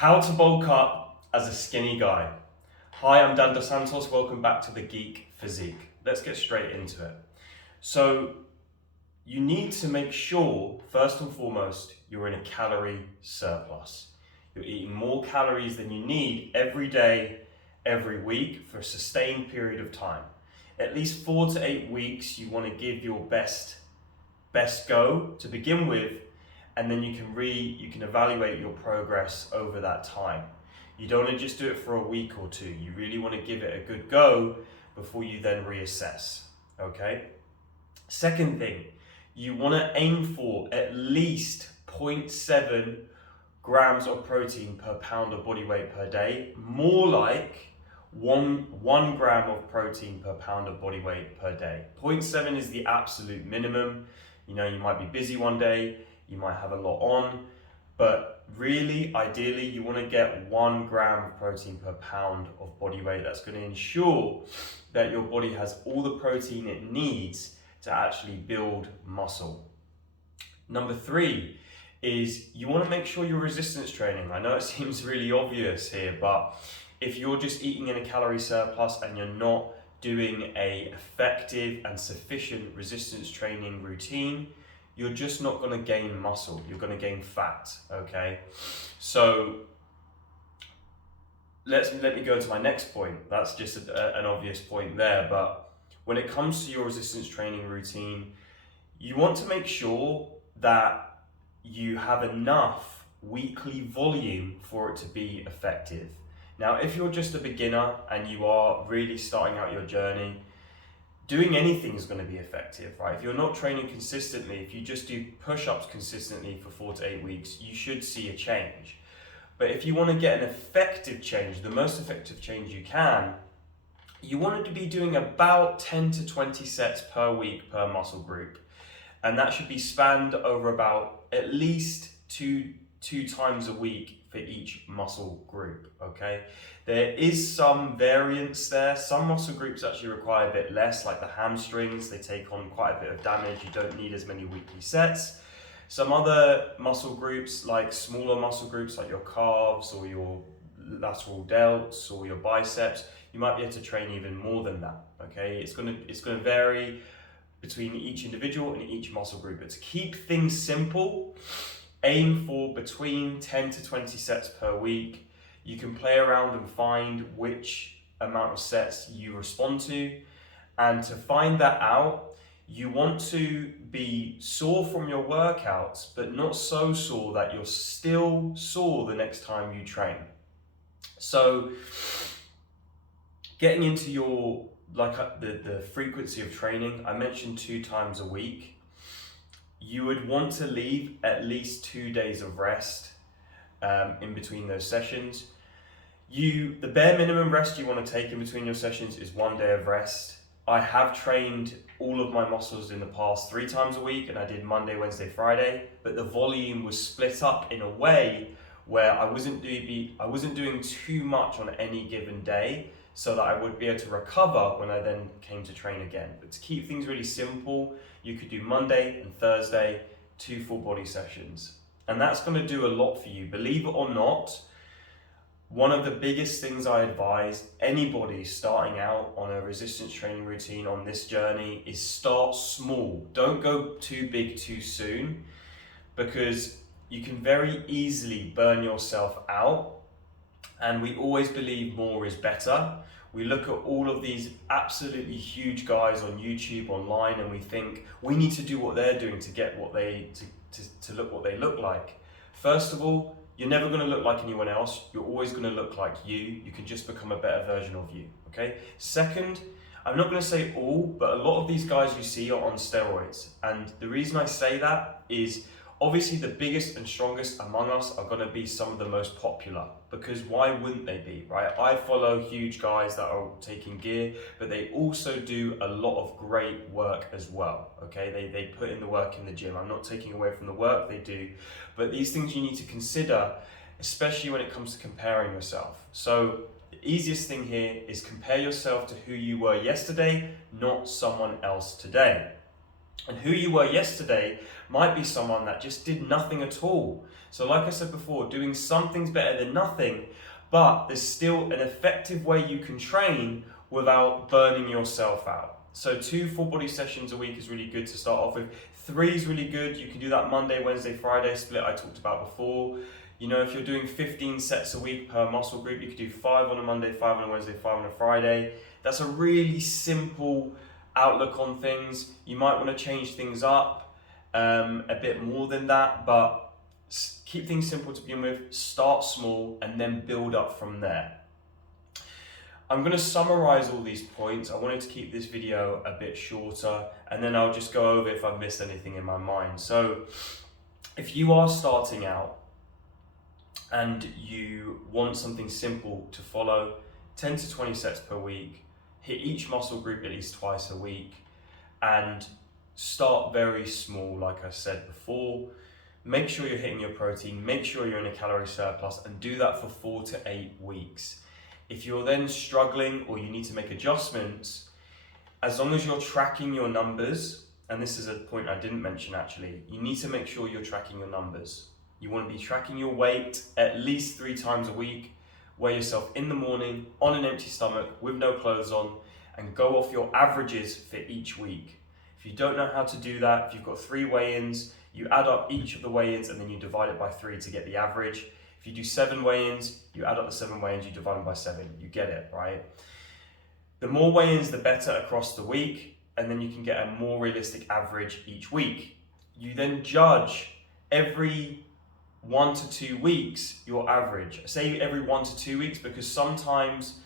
How to bulk up as a skinny guy. Hi, I'm Dan Dos Santos. Welcome back to the Geek Physique. Let's get straight into it. So, you need to make sure, first and foremost, you're in a calorie surplus. You're eating more calories than you need every day, every week for a sustained period of time. At least 4 to 8 weeks, you want to give your best go to begin with, and then you can evaluate your progress over that time. You don't want to just do it for a week or two. You really want to give it a good go before you then reassess. Okay? Second thing, you want to aim for at least 0.7 grams of protein per pound of body weight per day, more like one gram of protein per pound of body weight per day. 0.7 is the absolute minimum. You know, you might be busy one day, you might have a lot on, but really, ideally, you want to get 1 gram of protein per pound of body weight. That's going to ensure that your body has all the protein it needs to actually build muscle. Number 3 is you want to make sure you're resistance training. I know it seems really obvious here, but if you're just eating in a calorie surplus and you're not doing a effective and sufficient resistance training routine, you're just not going to gain muscle. You're going to gain fat. Okay, so let me go to my next point. That's just an obvious point there, but when it comes to your resistance training routine, you want to make sure that you have enough weekly volume for it to be effective. Now, if you're just a beginner and you are really starting out your journey, doing anything is going to be effective, right? If you're not training consistently, if you just do push-ups consistently for 4 to 8 weeks, you should see a change. But if you want to get an effective change, the most effective change you can, you want to be doing about 10 to 20 sets per week per muscle group. And that should be spanned over about at least two times a week for each muscle group, okay? There is some variance there. Some muscle groups actually require a bit less, like the hamstrings. They take on quite a bit of damage. You don't need as many weekly sets. Some other muscle groups, like smaller muscle groups, like your calves or your lateral delts or your biceps, you might be able to train even more than that, okay? It's gonna vary between each individual and each muscle group. But to keep things simple, aim for between 10 to 20 sets per week. You can play around and find which amount of sets you respond to. And to find that out, you want to be sore from your workouts, but not so sore that you're still sore the next time you train. So getting into your the frequency of training, I mentioned 2 times a week. You would want to leave at least 2 days of rest in between those sessions. The bare minimum rest you want to take in between your sessions is 1 day of rest. I have trained all of my muscles in the past 3 times a week, and I did Monday, Wednesday, Friday, but the volume was split up in a way where I wasn't doing too much on any given day, so that I would be able to recover when I then came to train again. But to keep things really simple, you could do Monday and Thursday, 2 full body sessions. And that's going to do a lot for you. Believe it or not, one of the biggest things I advise anybody starting out on a resistance training routine on this journey is start small. Don't go too big too soon, because you can very easily burn yourself out. And we always believe more is better. We look at all of these absolutely huge guys on YouTube, online, and we think we need to do what they're doing to get to look what they look like. First of all, you're never going to look like anyone else. You're always going to look like you. You can just become a better version of you, okay? Second, I'm not going to say all, but a lot of these guys you see are on steroids. And the reason I say that is obviously the biggest and strongest among us are going to be some of the most popular, because why wouldn't they be, right? I follow huge guys that are taking gear, but they also do a lot of great work as well, okay? They put in the work in the gym. I'm not taking away from the work they do, but these things you need to consider, especially when it comes to comparing yourself. So the easiest thing here is compare yourself to who you were yesterday, not someone else today. And who you were yesterday might be someone that just did nothing at all. So like I said before, doing something's better than nothing, but there's still an effective way you can train without burning yourself out. So 2 full body sessions a week is really good to start off with. 3 is really good. You can do that Monday, Wednesday, Friday split I talked about before. You know, if you're doing 15 sets a week per muscle group, you could do 5 on a Monday, 5 on a Wednesday, 5 on a Friday. That's a really simple outlook on things. You might want to change things up a bit more than that, but keep things simple to begin with, start small, and then build up from there. I'm going to summarize all these points. I wanted to keep this video a bit shorter, and then I'll just go over if I've missed anything in my mind. So if you are starting out and you want something simple to follow, 10 to 20 sets per week, hit each muscle group at least twice a week, and start very small, like I said before. Make sure you're hitting your protein, make sure you're in a calorie surplus, and do that for 4 to 8 weeks. If you're then struggling or you need to make adjustments, as long as you're tracking your numbers, and this is a point I didn't mention actually, you need to make sure you're tracking your numbers. You want to be tracking your weight at least 3 times a week. Weigh yourself in the morning on an empty stomach with no clothes on, and go off your averages for each week. If you don't know how to do that, if you've got 3 weigh-ins, you add up each of the weigh-ins and then you divide it by 3 to get the average. If you do 7 weigh-ins, you add up the 7 weigh-ins, you divide them by 7. You get it, right? The more weigh-ins, the better across the week, and then you can get a more realistic average each week. You then judge every 1 to 2 weeks your average. I say every 1 to 2 weeks because sometimes,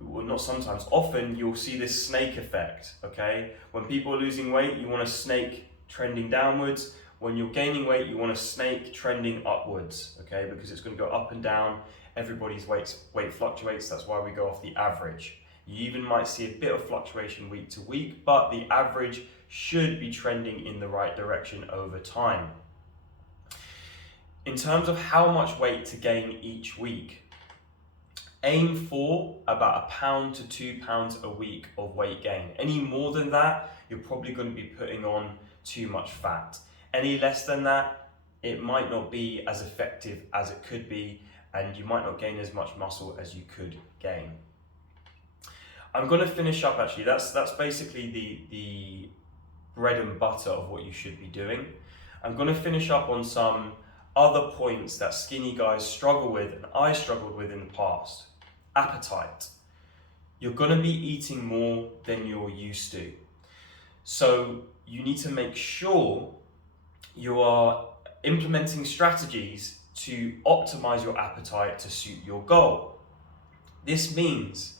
well, not sometimes, often you'll see this snake effect, okay? When people are losing weight, you want a snake trending downwards. When you're gaining weight, you want a snake trending upwards, okay? Because it's going to go up and down. Everybody's weight fluctuates. That's why we go off the average. You even might see a bit of fluctuation week to week, but the average should be trending in the right direction over time. In terms of how much weight to gain each week, aim for about 1 pound to 2 pounds a week of weight gain. Any more than that, you're probably going to be putting on too much fat. Any less than that, it might not be as effective as it could be, and you might not gain as much muscle as you could gain. I'm going to finish up actually. That's basically the bread and butter of what you should be doing. I'm going to finish up on some other points that skinny guys struggle with, and I struggled with in the past. Appetite. You're going to be eating more than you're used to. So you need to make sure you are implementing strategies to optimize your appetite to suit your goal. This means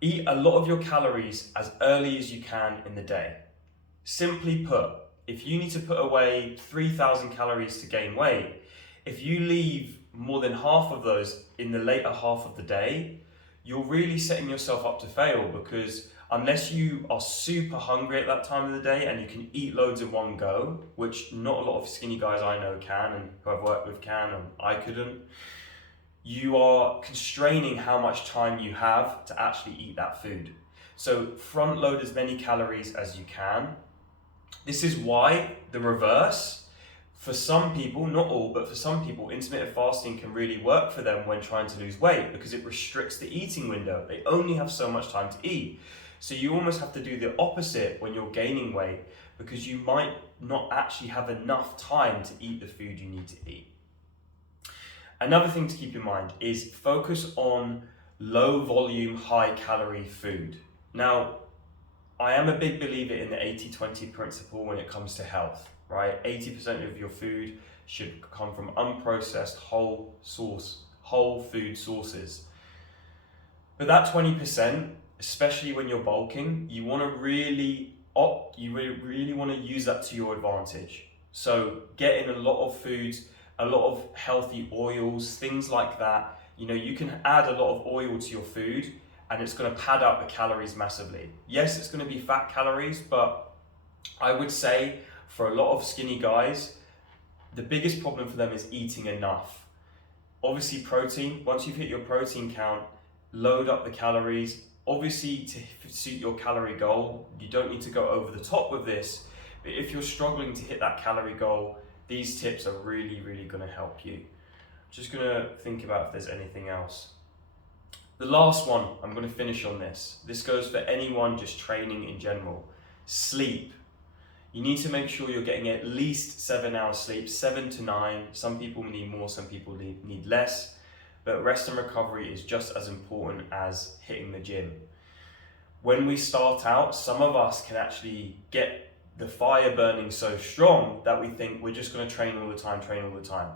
eat a lot of your calories as early as you can in the day. Simply put, if you need to put away 3,000 calories to gain weight, if you leave more than half of those in the later half of the day, you're really setting yourself up to fail, because unless you are super hungry at that time of the day and you can eat loads in one go, which not a lot of skinny guys I know can, and who I've worked with can, and I couldn't, you are constraining how much time you have to actually eat that food. So front load as many calories as you can. This is why the reverse, for some people, not all, but for some people, intermittent fasting can really work for them when trying to lose weight, because it restricts the eating window. They only have so much time to eat. So you almost have to do the opposite when you're gaining weight, because you might not actually have enough time to eat the food you need to eat. Another thing to keep in mind is focus on low volume, high calorie food. Now, I am a big believer in the 80-20 principle when it comes to health, right? 80% of your food should come from unprocessed whole food sources. But that 20%, especially when you're bulking, you want to really want to use that to your advantage. So get in a lot of foods, a lot of healthy oils, things like that. You know, you can add a lot of oil to your food and it's going to pad out the calories massively. Yes, it's going to be fat calories, but I would say for a lot of skinny guys, the biggest problem for them is eating enough. Obviously protein, once you've hit your protein count, load up the calories. Obviously to suit your calorie goal, you don't need to go over the top with this, But if you're struggling to hit that calorie goal, these tips are really, really gonna help you. Just gonna think about if there's anything else. The last one, I'm gonna finish on this. This goes for anyone just training in general. Sleep. You need to make sure you're getting at least 7 hours sleep, 7 to 9. Some people need more, some people need less. But rest and recovery is just as important as hitting the gym. When we start out, some of us can actually get the fire burning so strong that we think we're just gonna train all the time.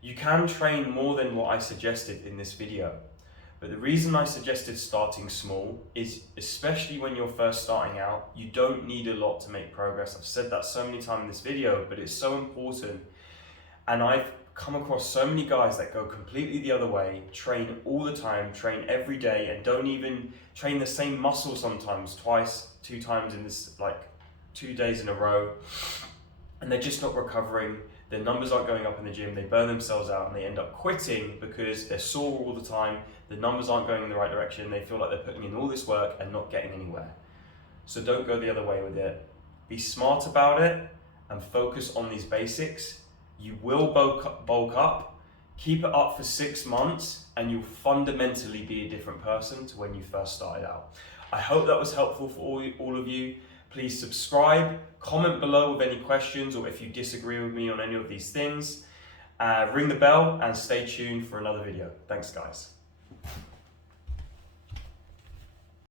You can train more than what I suggested in this video. But the reason I suggested starting small is, especially when you're first starting out, you don't need a lot to make progress. I've said that so many times in this video, but it's so important. And I've come across so many guys that go completely the other way, train all the time, train every day, and don't even train the same muscle sometimes, two times in this, like 2 days in a row. And they're just not recovering. Their numbers aren't going up in the gym, they burn themselves out and they end up quitting because they're sore all the time, the numbers aren't going in the right direction, they feel like they're putting in all this work and not getting anywhere. So don't go the other way with it. Be smart about it and focus on these basics. You will bulk up, keep it up for 6 months and you'll fundamentally be a different person to when you first started out. I hope that was helpful for all of you. Please subscribe, comment below with any questions or if you disagree with me on any of these things. Ring the bell and stay tuned for another video. Thanks guys.